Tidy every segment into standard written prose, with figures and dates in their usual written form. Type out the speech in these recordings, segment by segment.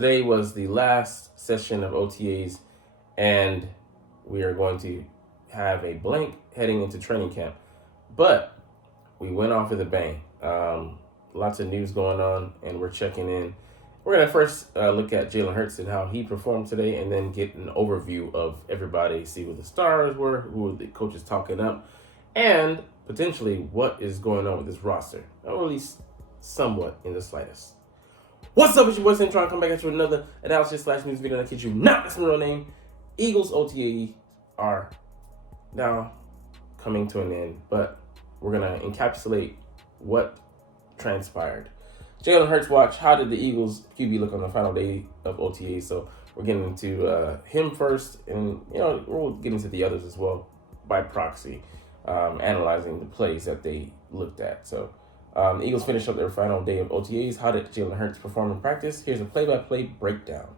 Today was the last session of OTAs, and we are going to have a blank heading into training camp. But we went off with a bang. Lots of news going on, and we're checking in. We're going to first look at Jalen Hurts and how he performed today, and then get an overview of everybody, see who the stars were, who the coaches talking up, and potentially what is going on with this roster, or at least somewhat in the slightest. What's up, it's your boy Cintron, come back at you with another analysis / news video that kid you not, that's my real name. Eagles OTA are now coming to an end, but we're going to encapsulate what transpired. Jalen Hurts watch, how did the Eagles QB look on the final day of OTA? So we're getting into him first, and we'll get into the others as well by proxy, analyzing the plays that they looked at. So the Eagles finished up their final day of OTAs. How did Jalen Hurts perform in practice? Here's a play-by-play breakdown.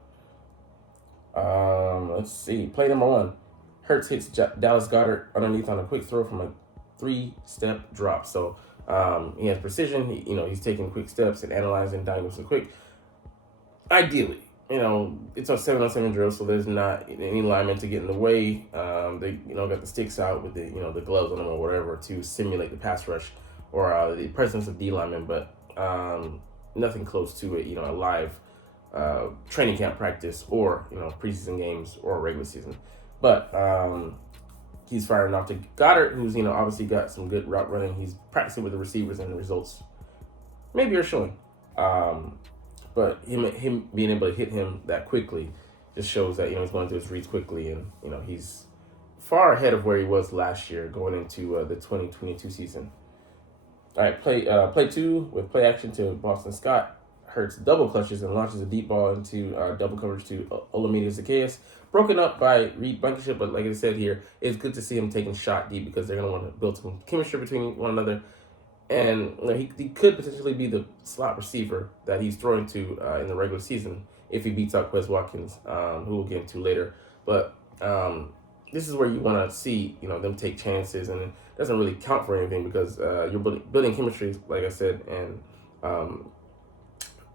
Let's see. Play number 1. Hurts hits Dallas Goedert underneath on a quick throw from a 3-step drop. So he has precision. He's taking quick steps and analyzing, diagnosing quick. Ideally, it's a 7-on-7 drill, so there's not any lineman to get in the way. They got the sticks out with the gloves on them or whatever to simulate the pass rush or the presence of D linemen, but nothing close to it, a live training camp practice or, preseason games or regular season. But he's firing off to Goddard, who's, obviously got some good route running. He's practicing with the receivers, and the results maybe are showing. But him being able to hit him that quickly just shows that, he's going through his reads quickly, and, he's far ahead of where he was last year going into the 2022 season. All right, play 2 with play action to Boston Scott. Hurts double clutches and launches a deep ball into double coverage to Olamide Zaccheaus. Broken up by Reed Blankenship, but like I said here, it's good to see him taking shot deep because they're going to want to build some chemistry between one another. And he could potentially be the slot receiver that he's throwing to in the regular season if he beats out Quez Watkins, who we'll get into later. But this is where you want to see, them take chances, and it doesn't really count for anything because you're building chemistry, like I said, and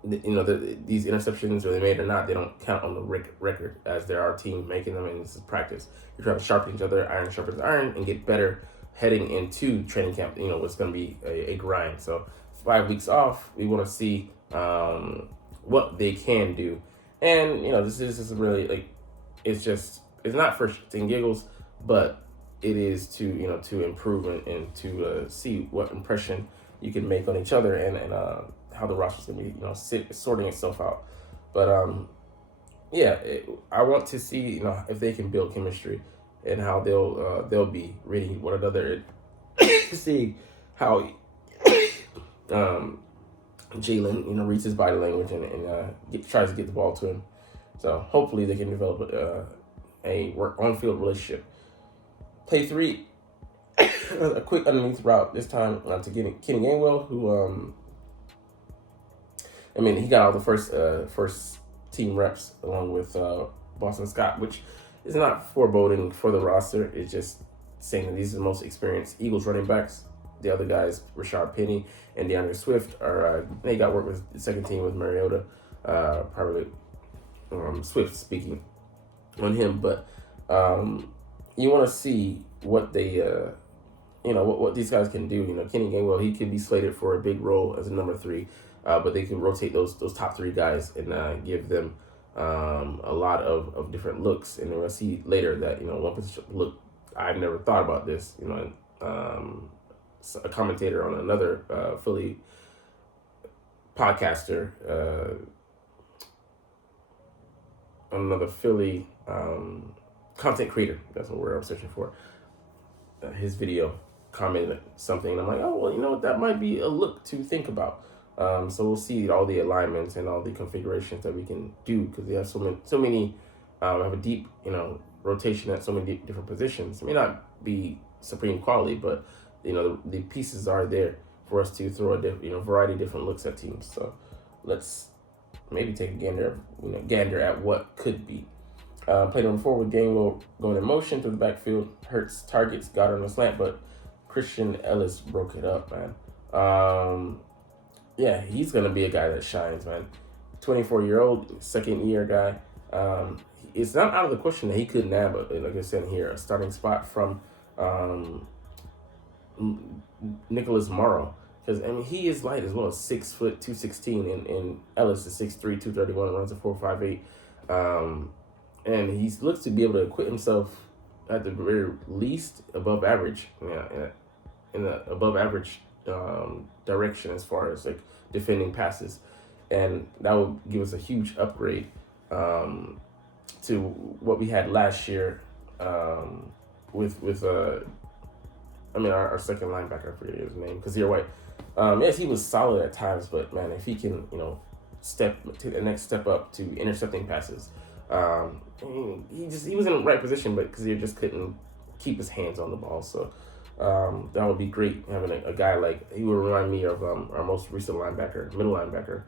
these interceptions, or they made or not, they don't count on the record as they're our team making them, and this is practice. You're trying to sharpen each other, iron sharpens iron, and get better heading into training camp. It's going to be a grind. So 5 weeks off, we want to see what they can do, and this is really it's not for shits and giggles, but it is to improve and to see what impression you can make on each other, and how the roster's gonna be sorting itself out. But I want to see if they can build chemistry and how they'll be reading one another, and see how Jalen reads his body language and tries to get the ball to him. So hopefully they can develop a work on-field relationship. Play 3, a quick underneath route this time to Kenny Gainwell, who he got all the first team reps along with Boston Scott, which is not foreboding for the roster. It's just saying that these are the most experienced Eagles running backs. The other guys, Rashard Penny and DeAndre Swift, they got work with the second team with Mariota, probably Swift speaking on him. But you want to see what they what these guys can do. Kenny Gainwell, he could be slated for a big role as a number 3, but they can rotate those top 3 guys and give them a lot of different looks. And we'll see later that one position look, I've never thought about this. A commentator on another Philly podcaster, another Philly content creator, that's what I'm searching for, his video commented something, and I'm like, oh, well, that might be a look to think about. So we'll see all the alignments and all the configurations that we can do, because they have so many have a deep, rotation at so many different positions. It may not be supreme quality, but the pieces are there for us to throw a variety of different looks at teams. So let's maybe take a gander at what could be. Play number 4 with Gainwell going in motion through the backfield. Hurts targets Goddard on the slant, but Christian Ellis broke it up, man. He's going to be a guy that shines, man. 24-year-old, second year guy. It's not out of the question that he could nab, like I said here, a starting spot from um, Nicholas Morrow. Because I mean, he is light as well, 6 foot 216, and Ellis is 6'3", 231, runs a 4.58, and he looks to be able to acquit himself at the very least above average, in the above average direction as far as like defending passes, and that would give us a huge upgrade to what we had last year with our second linebacker, I forget his name, Kazir White. Yes, he was solid at times, but man, if he can, take the next step up to intercepting passes, he was in the right position, but Kazir just couldn't keep his hands on the ball. So that would be great having a guy like he would remind me of our most recent linebacker, middle linebacker.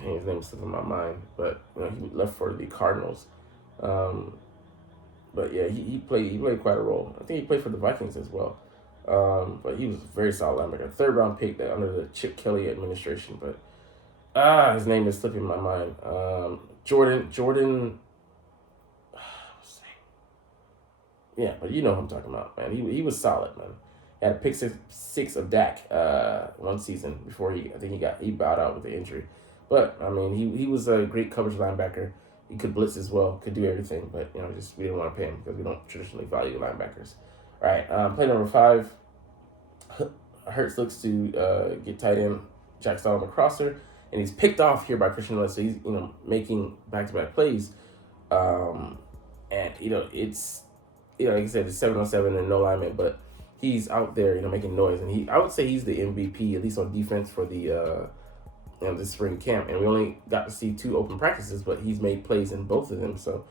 His name slipped in my mind, but he left for the Cardinals. But yeah, he played quite a role. I think he played for the Vikings as well. But he was a very solid linebacker. Third round pick that under the Chip Kelly administration. But his name is slipping my mind. Jordan. Yeah, but you know who I'm talking about, man. He was solid, man. He had a pick six of Dak one season before he bowed out with the injury. But I mean, he was a great coverage linebacker. He could blitz as well, could do everything, but we didn't want to pay him because we don't traditionally value linebackers. All right, play number 5. Hurts looks to get tight end Jack Stoll on the crosser, and he's picked off here by Christian Lewis. So he's making back-to-back plays, and it's like I said, it's 7-on-7 and no lineman, but he's out there making noise, and I would say he's the MVP at least on defense for the this spring camp, and we only got to see 2 open practices, but he's made plays in both of them. So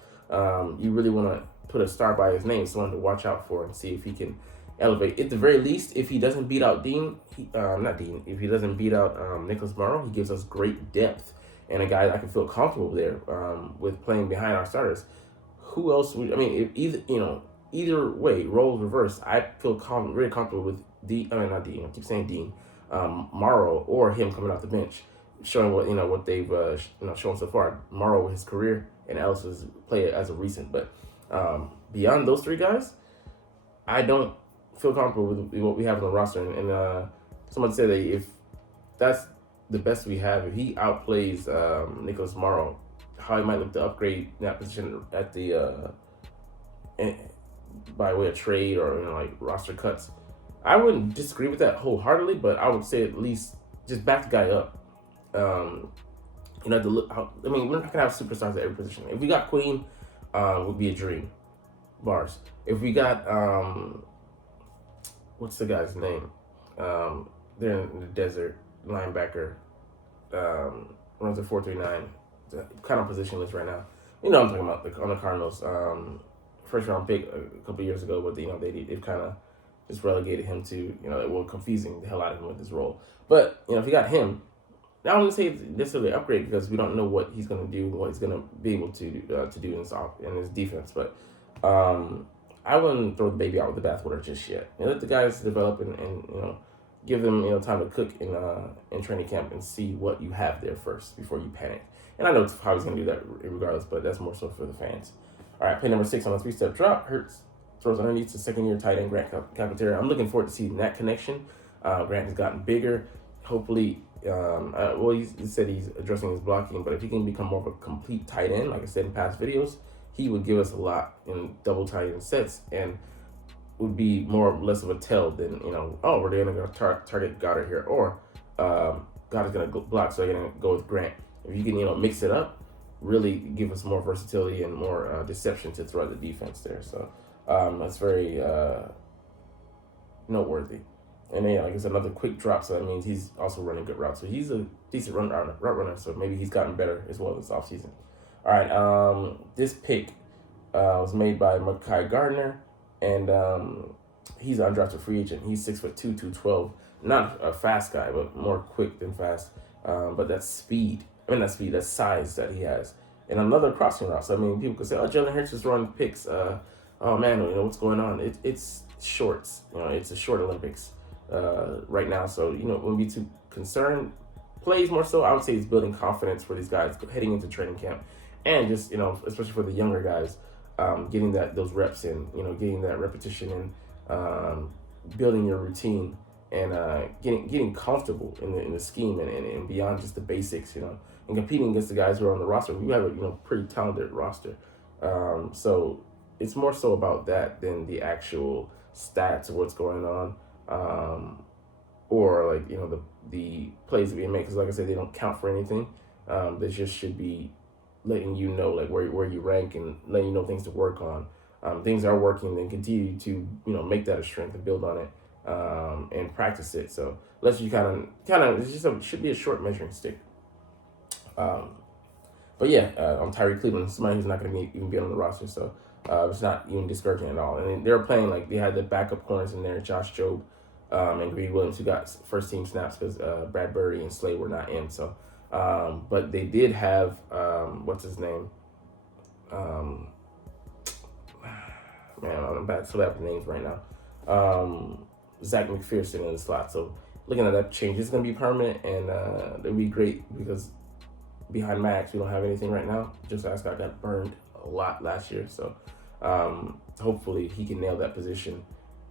you really want to put a star by his name, someone to watch out for and see if he can elevate. At the very least, if he doesn't beat out if he doesn't beat out Nicholas Morrow, he gives us great depth and a guy that I can feel comfortable there with playing behind our starters. Who else would, either way, roles reversed, I feel very comfortable with I keep saying Dean, Morrow or him coming off the bench, showing what they've shown so far. Morrow his career and Ellis's play as of recent, but beyond those 3 guys, I don't feel comfortable with what we have on the roster. And someone said that if that's the best we have, if he outplays Nicholas Morrow, how he might look to upgrade that position at the by way of trade or roster cuts. I wouldn't disagree with that wholeheartedly, but I would say at least just back the guy up. We're not gonna have superstars at every position. If we got Queen, would be a dream. Bars. If we got what's the guy's name? They're in the desert, linebacker, runs a 4.39, kind of positionless right now. I'm talking about on the Cardinals. First round pick a couple years ago, but they've kind of just relegated him to confusing the hell out of him with his role. But if you got him, I wouldn't say it's necessarily an upgrade because we don't know what he's going to do, what he's going to be able to do in his defense. But I wouldn't throw the baby out with the bathwater just yet. Let the guys develop and give them time to cook in training camp and see what you have there first before you panic. And I know how he's going to do that regardless, but that's more so for the fans. All right, play number 6 on a 3-step drop. Hurts throws underneath to second-year tight end Grant Calcaterra. I'm looking forward to seeing that connection. Grant has gotten bigger. Hopefully, he said he's addressing his blocking, but if he can become more of a complete tight end, like I said in past videos, he would give us a lot in double tight end sets and would be more or less of a tell than, we're going to target Goddard here, or Goddard's going to block, so they're going to go with Grant. If you can, mix it up, really give us more versatility and more deception to throw the defense there. So that's very noteworthy. And then, like I said, another quick drop, so that means he's also running good routes. So he's a decent route runner, so maybe he's gotten better as well this offseason. All right, this pick was made by Mekhi Gardner, and he's an undrafted free agent. He's 6'2", 212. Not a fast guy, but more quick than fast. But that's that's size that he has. And another crossing route. So, people could say, Jalen Hurts is running picks. What's going on? It's shorts. It's a short Olympics right now. So, wouldn't be too concerned. plays more so, I would say it's building confidence for these guys heading into training camp, and just especially for the younger guys, getting those reps in, getting that repetition in, building your routine, and getting comfortable in the scheme, and beyond just the basics, and competing against the guys who are on the roster. We have a pretty talented roster, so it's more so about that than the actual stats of what's going on, or like the plays that we make. Because like I said, they don't count for anything. They just should be letting you know like where you rank, and letting you know things to work on. Things are working, then continue to make that a strength and build on it, and practice it. So lets you kind of it should be a short measuring stick. But yeah, on Tyree Cleveland, somebody who's not going to even be on the roster, so it's not even discouraging at all. And they were playing like they had the backup corners in there, Josh Jobe, and Greedy Williams, who got first team snaps because Bradbury and Slade were not in. So, but they did have what's his name? Man, I'm bad with names right now. Zach McPherson in the slot. So looking at that change, it's going to be permanent, and it'll be great because behind Max, we don't have anything right now. Just Ascot got burned a lot last year, so hopefully he can nail that position,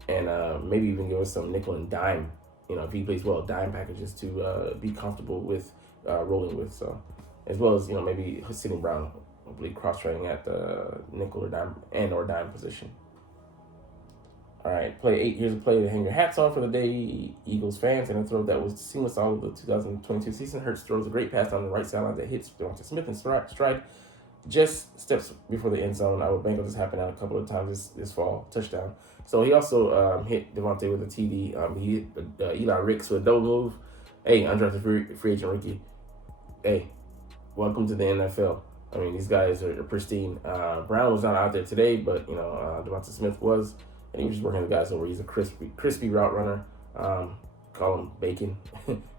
and maybe even give us some nickel and dime. If he plays well, dime packages to be comfortable with rolling with. So as well as maybe Sidney Brown, hopefully cross training at the nickel or dime position. All right, play 8. Here's a play to hang your hats on for the day, Eagles fans, and a throw that was seamless all of the 2022 season. Hurts throws a great pass down the right sideline that hits Devontae Smith in stride just steps before the end zone. Our Bengals has happened out a couple of times this fall, touchdown. So he also hit Devontae with a TD. He hit Eli Ricks with a double move. Hey, undrafted free agent rookie. Hey, welcome to the NFL. I mean, these guys are pristine. Brown was not out there today, but Devontae Smith was. And he was just working the guys over. He's a crispy route runner. Call him Bacon.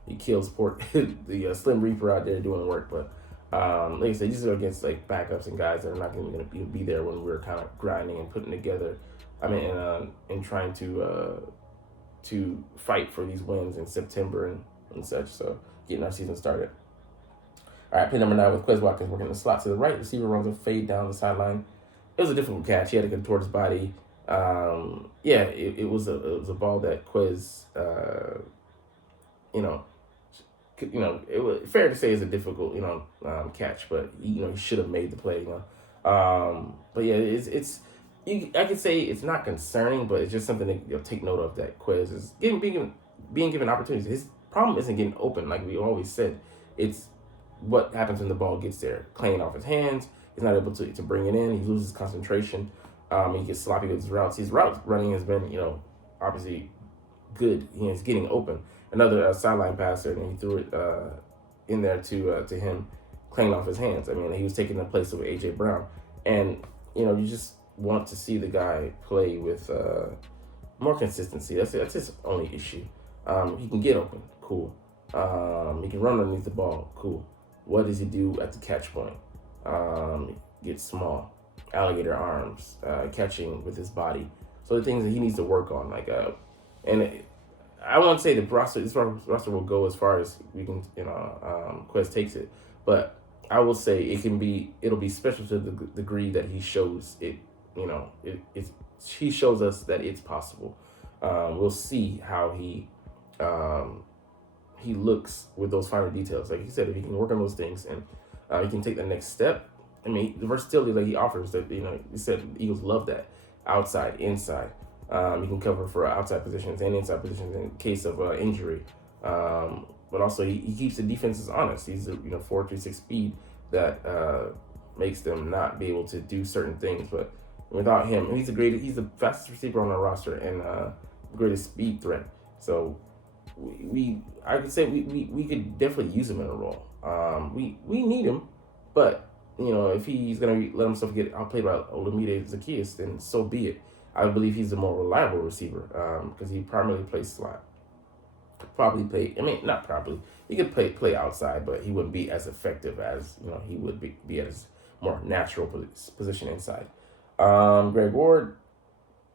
He kills pork. The Slim Reaper out there doing work. But like I said, these are against like backups and guys that are not going to be there when we're kind of grinding and putting together. I mean, and trying to fight for these wins in September and such. So getting our season started. All right, play number 9 with Quez Watkins working the slot to the right. Receiver runs a fade down the sideline. It was a difficult catch. He had to go towards his body. It was a ball that Quez, it was fair to say is a difficult, catch, but he should have made the play, but yeah, I could say it's not concerning, but it's just something that you'll take note of, that Quez is being given opportunities. His problem isn't getting open, like we always said. It's what happens when the ball gets there, playing off his hands. He's not able to bring it in. He loses concentration. He gets sloppy with his routes. His route running has been, obviously good. He's getting open. Another sideline passer, and he threw it in there to him, playing off his hands. I mean, he was taking the place of A.J. Brown. And, you just want to see the guy play with more consistency. That's his only issue. He can get open. Cool. He can run underneath the ball. Cool. What does he do at the catch point? Get small. Alligator arms, catching with his body. So the things that he needs to work on, I won't say this roster will go as far as we can, Quez takes it, but I will say it'll be special to the degree that he shows it. He shows us that it's possible. We'll see how he looks with those finer details. Like he said, if he can work on those things and he can take the next step. I mean, the versatility that he offers, that he said the Eagles love that. Outside, inside. He can cover for outside positions and inside positions in case of injury. But also, he keeps the defenses honest. He's a 4.36 speed that makes them not be able to do certain things. But without him, he's the fastest receiver on our roster and the greatest speed threat. So I could say we could definitely use him in a role. We need him, but if he's going to let himself get outplayed by Olamide Zaccheaus, then so be it. I believe he's a more reliable receiver because he primarily plays slot. He could play outside, but he wouldn't be as effective as he would be at his more natural position inside. Greg Ward,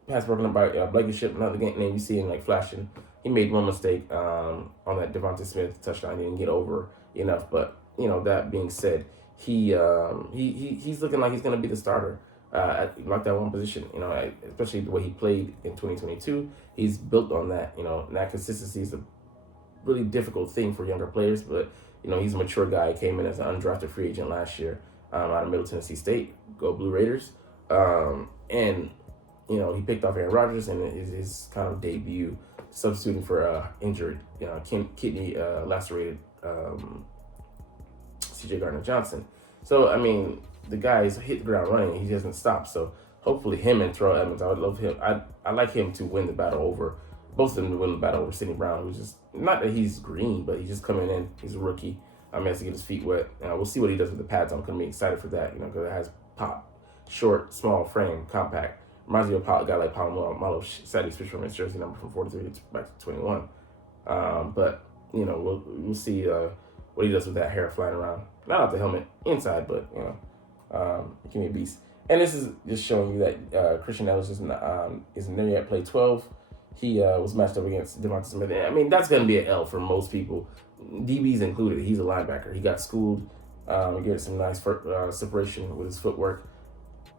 pass broken up by Blankenship, another name you see in flashing he made one mistake on that Devonta Smith touchdown. He didn't get over enough. But that being said, he's looking like he's going to be the starter at like that one position. Especially the way he played in 2022. He's built on that. And that consistency is a really difficult thing for younger players. But he's a mature guy. He came in as an undrafted free agent last year out of Middle Tennessee State. Go Blue Raiders. And he picked off Aaron Rodgers in his kind of debut, substituting for injured, kidney lacerated C.J. Gardner-Johnson. So, I mean, the guy's hit the ground running. He hasn't stopped. So, hopefully him and Terrell Edmonds, I would love him. I like him to win the battle over, both of them to win the battle over Sidney Brown, who's just, not that he's green, but he's just coming in. He's a rookie. He has to get his feet wet. We'll see what he does with the pads. I'm going to be excited for that, because it has pop, short, small frame, compact. Reminds me of a guy like Malo, sadly switched from his jersey number from 43 back to 21. But, we'll see what he does with that hair flying around. Not out the helmet, inside, but, he can be a beast. And this is just showing you that Christian Ellis isn't there yet, played 12. He was matched up against Devonta Smith. I mean, that's going to be an L for most people, DBs included. He's a linebacker. He got schooled. He gave some nice separation with his footwork.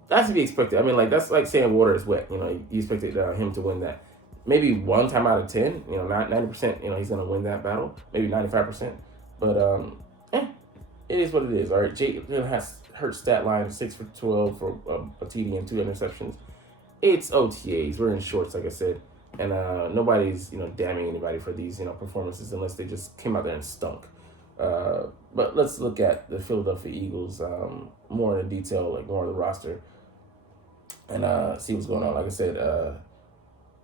That's to be expected. I mean, that's like saying water is wet. You expected him to win that. Maybe one time out of 10, not 90%, he's going to win that battle. Maybe 95%. But, it is what it is. All right, Jalen has Hurts stat line, 6 for 12 for a TD and 2 interceptions. It's OTAs. We're in shorts, like I said. And nobody's, damning anybody for these, performances unless they just came out there and stunk. But let's look at the Philadelphia Eagles more in detail, like more of the roster, and see what's going on. Like I said,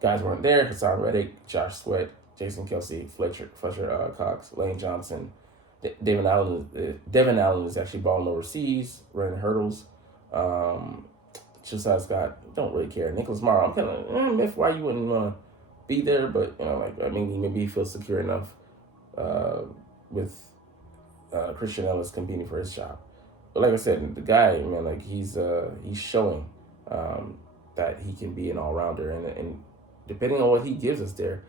guys weren't there. Hassan Reddick, Josh Sweat, Jason Kelsey, Fletcher Cox, Lane Johnson. Devin Allen is actually balling overseas, running hurdles. Josiah Scott, don't really care. Nicholas Morrow, I'm kind of miffed why you wouldn't want to be there, but maybe he feels secure enough with Christian Ellis competing for his job. But like I said, the guy, man, he's showing that he can be an all rounder, and depending on what he gives us there,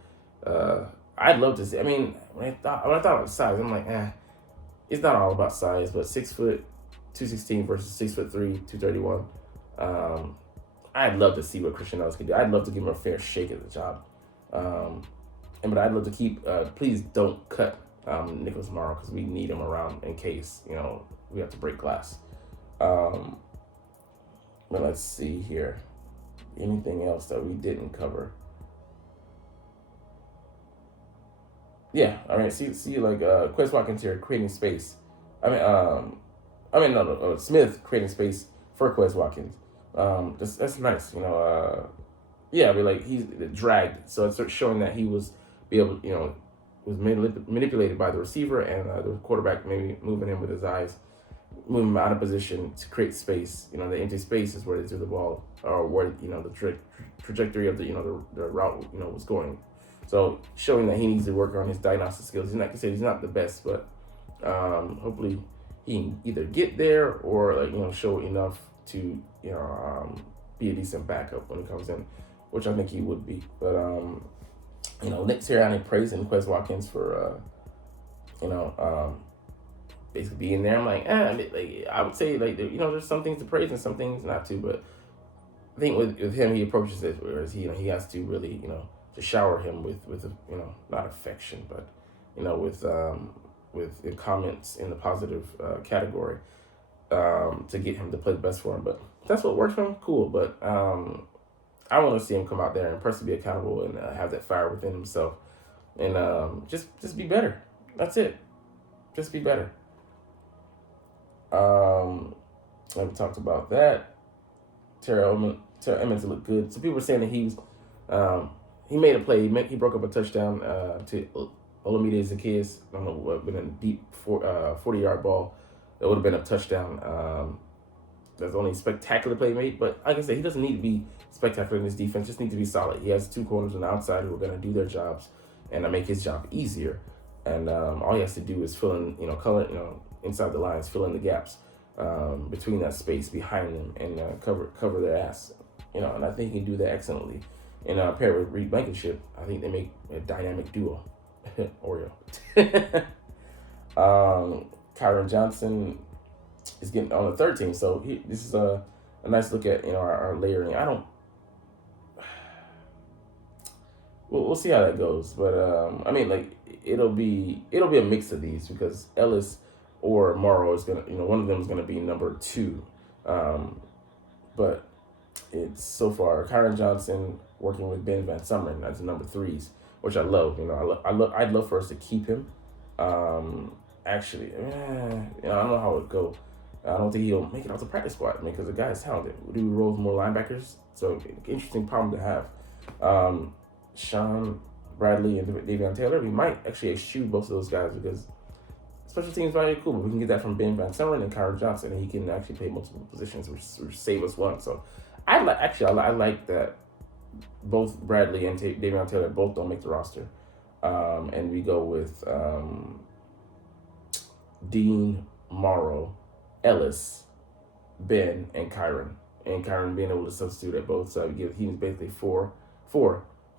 I'd love to see. I mean, when I thought about size, I'm like, it's not all about size, but 6 foot 216 versus 6 foot 3 231. I'd love to see what Christian Ellis can do. I'd love to give him a fair shake at the job. But I'd love to keep. Please don't cut Nicholas Morrow, because we need him around in case we have to break glass. But let's see here. Anything else that we didn't cover? Yeah, all right. See, Quez Watkins here creating space. Smith creating space for Quez Watkins. That's nice, he's dragged, so it's showing that he was was manipulated by the receiver and the quarterback, maybe moving him with his eyes, moving him out of position to create space. The empty space is where they threw the ball, or where the trajectory of the route was going. So showing that he needs to work on his diagnostic skills. He's not he's not the best, but hopefully he can either get there or show enough to be a decent backup when he comes in, which I think he would be. But Nick Sirianni praising Quez Watkins for basically being there. I'm like, I would say there's some things to praise and some things not to, but I think with him he approaches it whereas he has to really to shower him with not affection, but with comments in the positive category to get him to play the best for him. But if that's what works for him, cool. But I want to see him come out there and personally be accountable and have that fire within himself, and just be better. That's it. Just be better. We talked about that. Terrell Edmonds looked good. So people were saying that he made a play. He broke up a touchdown to Olamide Zacchaeus. I don't know what, been a deep 40-yard ball that would have been a touchdown. That's the only spectacular play made. But like I said, he doesn't need to be spectacular in his defense. Just need to be solid. He has 2 corners on the outside who are going to do their jobs and make his job easier. And all he has to do is fill in, inside the lines, fill in the gaps between that space behind them and cover their ass. And I think he can do that excellently. and paired with Reed Blankenship, I think they make a dynamic duo. Oreo. Kyron Johnson is getting on the third team, so this is a nice look at our layering. We'll see how that goes, but I mean, like, it'll be a mix of these because Ellis or Morrow is gonna, one of them is gonna be number 2, but it's so far Kyron Johnson working with Ben Van Summeren as the number 3s, which I love. I'd love for us to keep him. Actually, I don't know how it would go. I don't think he'll make it off the practice squad because the guy is talented. Do we roll more linebackers? So interesting problem to have. Sean Bradley and Davion Taylor, we might actually eschew both of those guys because special teams value cool, but we can get that from Ben Van Summeren and Kyron Johnson, and he can actually play multiple positions, which save us one. So I like that both Bradley and Davion Taylor both don't make the roster, and we go with Dean, Morrow, Ellis, Ben, and Kyron being able to substitute at both. So he's basically four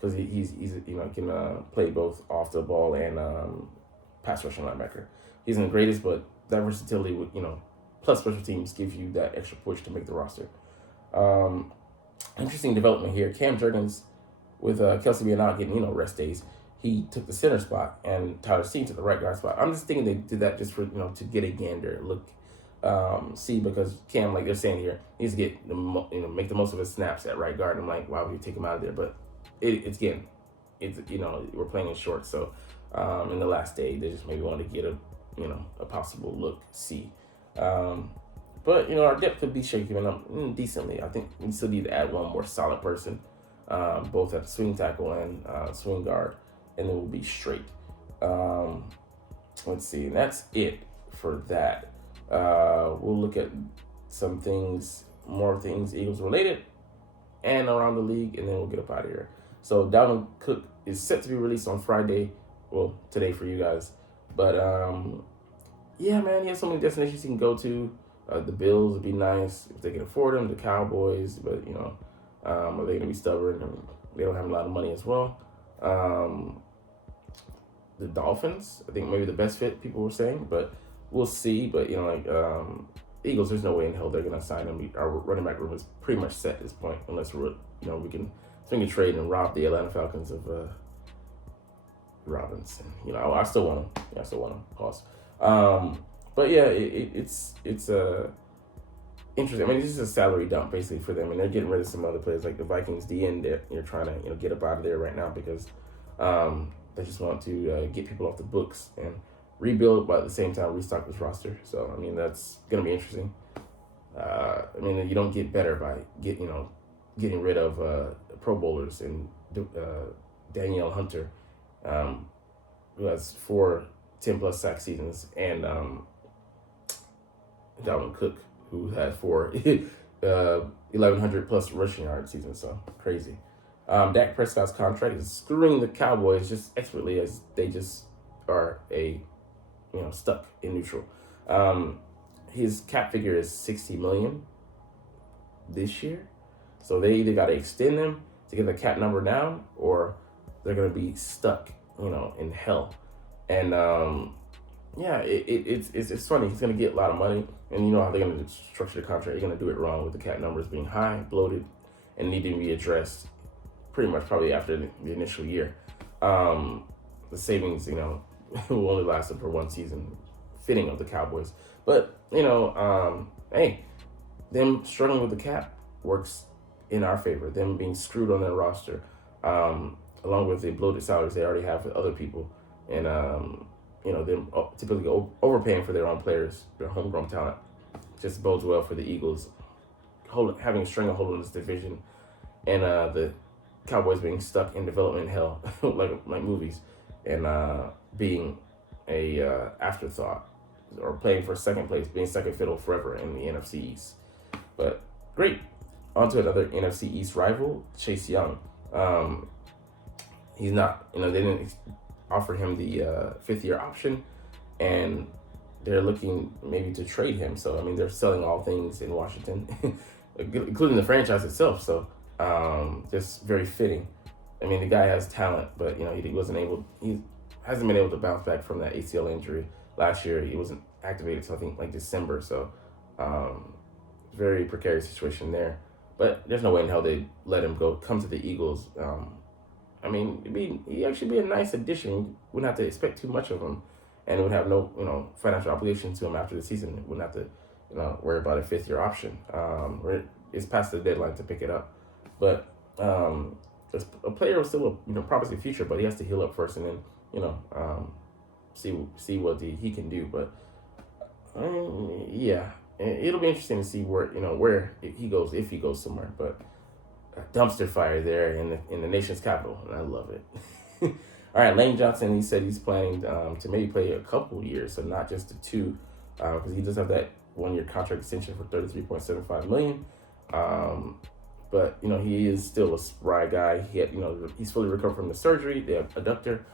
because he's can play both off the ball and pass rushing linebacker. He isn't the greatest, but that versatility would plus special teams gives you that extra push to make the roster. Interesting development here. Cam Jurgens, with Kelsey being out getting rest days, he took the center spot and Tyler Steen took the right guard spot. I'm just thinking they did that just for to get a gander look, see, because Cam, like they're saying here, needs to get make the most of his snaps at right guard. I'm like, why would you take him out of there? But it's we're playing in short, so in the last day they just maybe wanted to get a possible look, see. But our depth could be shaking up decently. I think we still need to add one more solid person, both at swing tackle and swing guard, and then we'll be straight. Let's see, and that's it for that. We'll look at some more things Eagles related and around the league, and then we'll get up out of here. So Dalvin Cook is set to be released on Friday. Well, today for you guys. But yeah, man, he has so many destinations he can go to. The Bills would be nice if they can afford him. The Cowboys, but are they gonna be stubborn? And they don't have a lot of money as well. The Dolphins, I think maybe the best fit, people were saying, but we'll see. But Eagles, there's no way in hell they're gonna sign him. Our running back room is pretty much set at this point, unless we can swing a trade and rob the Atlanta Falcons of Robinson. I still want him. Yeah, I still want him. Pause. But yeah, it's interesting. I mean, this is a salary dump basically for them, and they're getting rid of some other players like the Vikings DN. They're trying to get up out of there right now because they just want to get people off the books and rebuild, but at the same time restock this roster. So I mean, that's gonna be interesting. I mean, you don't get better by getting rid of Pro Bowlers and Danielle Hunter, who has 4 10-plus sack seasons, and Dalvin Cook, who had 4 1,100-plus rushing yard seasons. So crazy. Dak Prescott's contract is screwing the Cowboys just expertly as they just are stuck in neutral. His cap figure is $60 million this year, so they either got to extend him to get the cap number down, or they're gonna be stuck, in hell. And it's funny. He's gonna get a lot of money, and you know how they're gonna structure the contract. You're gonna do it wrong with the cap numbers being high, bloated, and needing to be addressed pretty much probably after the initial year. The savings, will only last them for one season, fitting of the Cowboys. But hey, them struggling with the cap works in our favor. Them being screwed on their roster, along with the bloated salaries they already have with other people, and them typically overpaying for their own players, their homegrown talent, just bodes well for the Eagles having a stranglehold on this division, and the Cowboys being stuck in development hell like movies, and being a afterthought, or playing for second place, being second fiddle forever in the NFC East. But great. On to another NFC East rival, Chase Young. He's not, they didn't offer him the 5th-year option, and they're looking maybe to trade him. So, I mean, they're selling all things in Washington, including the franchise itself. So, Just very fitting. I mean, the guy has talent, but he hasn't been able to bounce back from that ACL injury last year. He wasn't activated till I think like December, so um, very precarious situation there. But there's no way in hell they let him come to the Eagles. I mean, he'd actually be a nice addition. Wouldn't have to expect too much of him, and would have no financial obligation to him after the season. Wouldn't have to worry about a 5th year option. It's past the deadline to pick it up, but a player with still a promising future, but he has to heal up first, and then see what he can do. But yeah, it'll be interesting to see where he goes, if he goes somewhere. But a dumpster fire there in the nation's capital, and I love it. All right, Lane Johnson. He said he's planning to maybe play a couple years, so not just the 2, because he does have that 1-year contract extension for $33.75 million. But he is still a spry guy. He's fully recovered from the surgery, the adductor,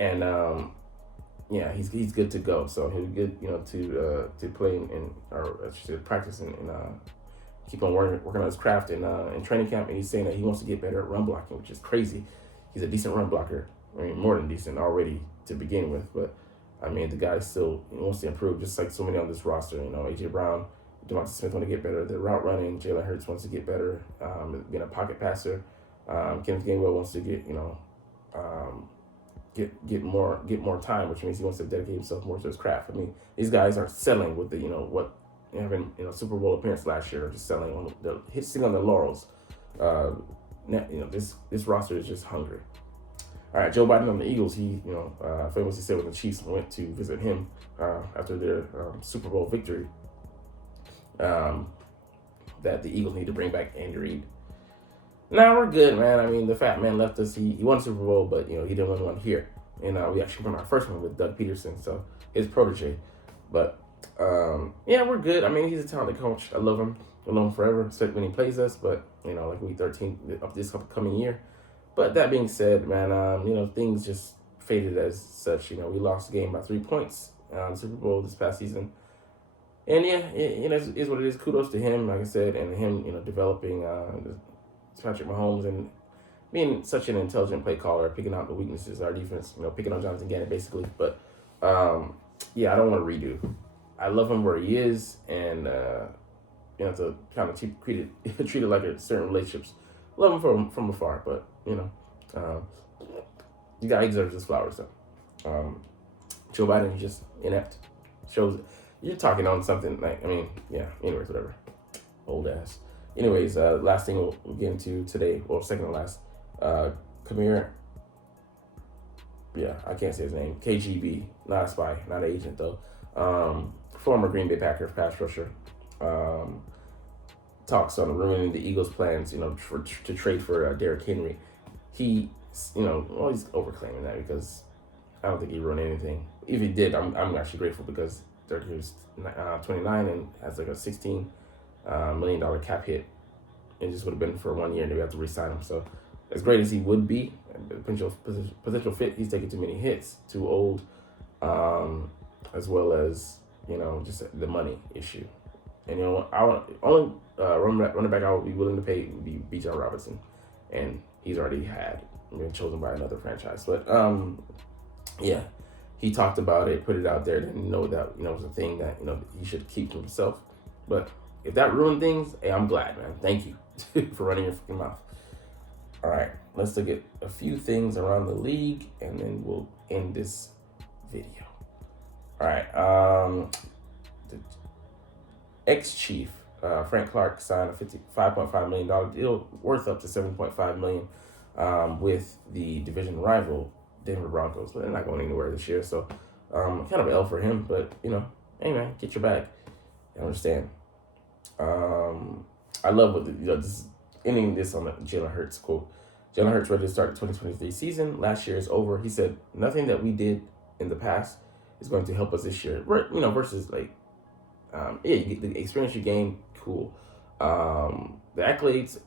and he's good to go. So he'll be good, to play or I should say practice and keep on working on his craft in training camp. And he's saying that he wants to get better at run blocking, which is crazy. He's a decent run blocker. I mean, more than decent already to begin with. But I mean, the guy still wants to improve, just like so many on this roster. AJ Brown, Devonta Smith want to get better. The route running, Jalen Hurts wants to get better. Being a pocket passer, Kenneth Gainwell wants to get more time, which means he wants to dedicate himself more to his craft. I mean, these guys aren't settling with having Super Bowl appearance last year, just sitting on the laurels. This roster is just hungry. All right, Joe Biden on the Eagles. He famously said when the Chiefs went to visit him after their Super Bowl victory, that the Eagles need to bring back Andy Reid. Now we're good, man. I mean, the fat man left us. He won Super Bowl, but he didn't win one here. And we actually won our first one with Doug Peterson, so his protege. But we're good. I mean, he's a talented coach. I love him. I love him forever, except when he plays us. But like week 13 of this upcoming year. But that being said, man, things just faded as such. We lost the game by 3 points in the Super Bowl this past season. And it is what it is. Kudos to him, like I said, and him, developing Patrick Mahomes and being such an intelligent play caller, picking out the weaknesses of our defense, picking on Jonathan Gannon basically. But I don't want to redo. I love him where he is, and to kind of treat it like a certain relationships. Love him from afar, but the guy deserves his flowers though. Joe Biden is just inept. Shows you're talking on something like, anyways, whatever. Old ass. Anyways, last thing we'll get into today, or second to last, Kamir. Yeah, I can't say his name. KGB, not a spy, not an agent though. Former Green Bay Packers pass rusher. Talks on ruining the Eagles' plans, to trade for Derrick Henry. He's overclaiming that because I don't think he ruined anything. If he did, I'm actually grateful because Derrick Henry's 29 and has like a $16 million cap hit. It just would have been for 1 year and we have to re-sign him. So as great as he would be, potential fit, he's taking too many hits, too old, as well as just the money issue. And only running back I would be willing to pay would be Bijan Robinson, and he's already been chosen by another franchise. But he talked about it, put it out there, didn't know that it was a thing that he should keep to himself. But if that ruined things, hey, I'm glad, man. Thank you for running your freaking mouth. All right, let's look at a few things around the league, and then we'll end this video. All right, the ex-Chief Frank Clark signed a $5.5 million deal worth up to $7.5 million with the division rival Denver Broncos, but they're not going anywhere this year, so kind of an L for him. But hey man, get your bag. I understand. I love what just ending this on the Jalen Hurts quote. Jalen Hurts ready to start the 2023 season. Last year is over. He said nothing that we did in the past is going to help us this year. Versus like, the experience you gain, cool. The accolades,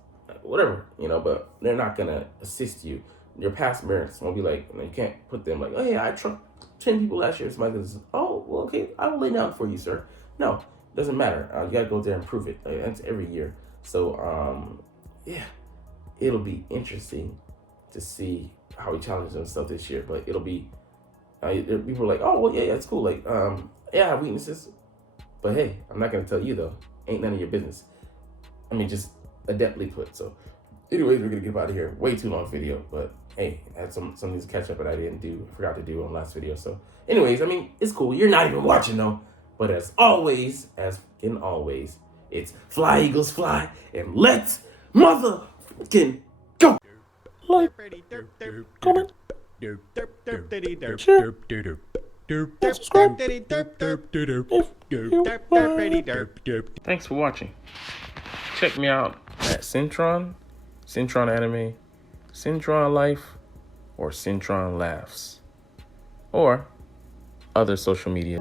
whatever, but they're not gonna assist you. Your past merits won't be like, you can't put them like, oh hey, I trumped 10 people last year. Somebody goes, oh well, okay, I will lay down for you, sir. No, doesn't matter. You gotta go there and prove it. That's every year. So it'll be interesting to see how he challenges himself this year. But it'll be people are like, oh well, yeah, it's cool. Like, yeah, I have weaknesses, but hey, I'm not gonna tell you though. Ain't none of your business. I mean, just adeptly put. So, anyways, we're gonna get out of here. Way too long video, but hey, I had some things to catch up that I forgot to do on last video. So, anyways, I mean, it's cool. You're not even watching though. But as always, it's fly Eagles fly and let's motherfucking go. Like, comment, share, and subscribe if you like. Thanks for watching. Check me out at Cintron Anime, Cintron Life, or Cintron Laughs, or other social media.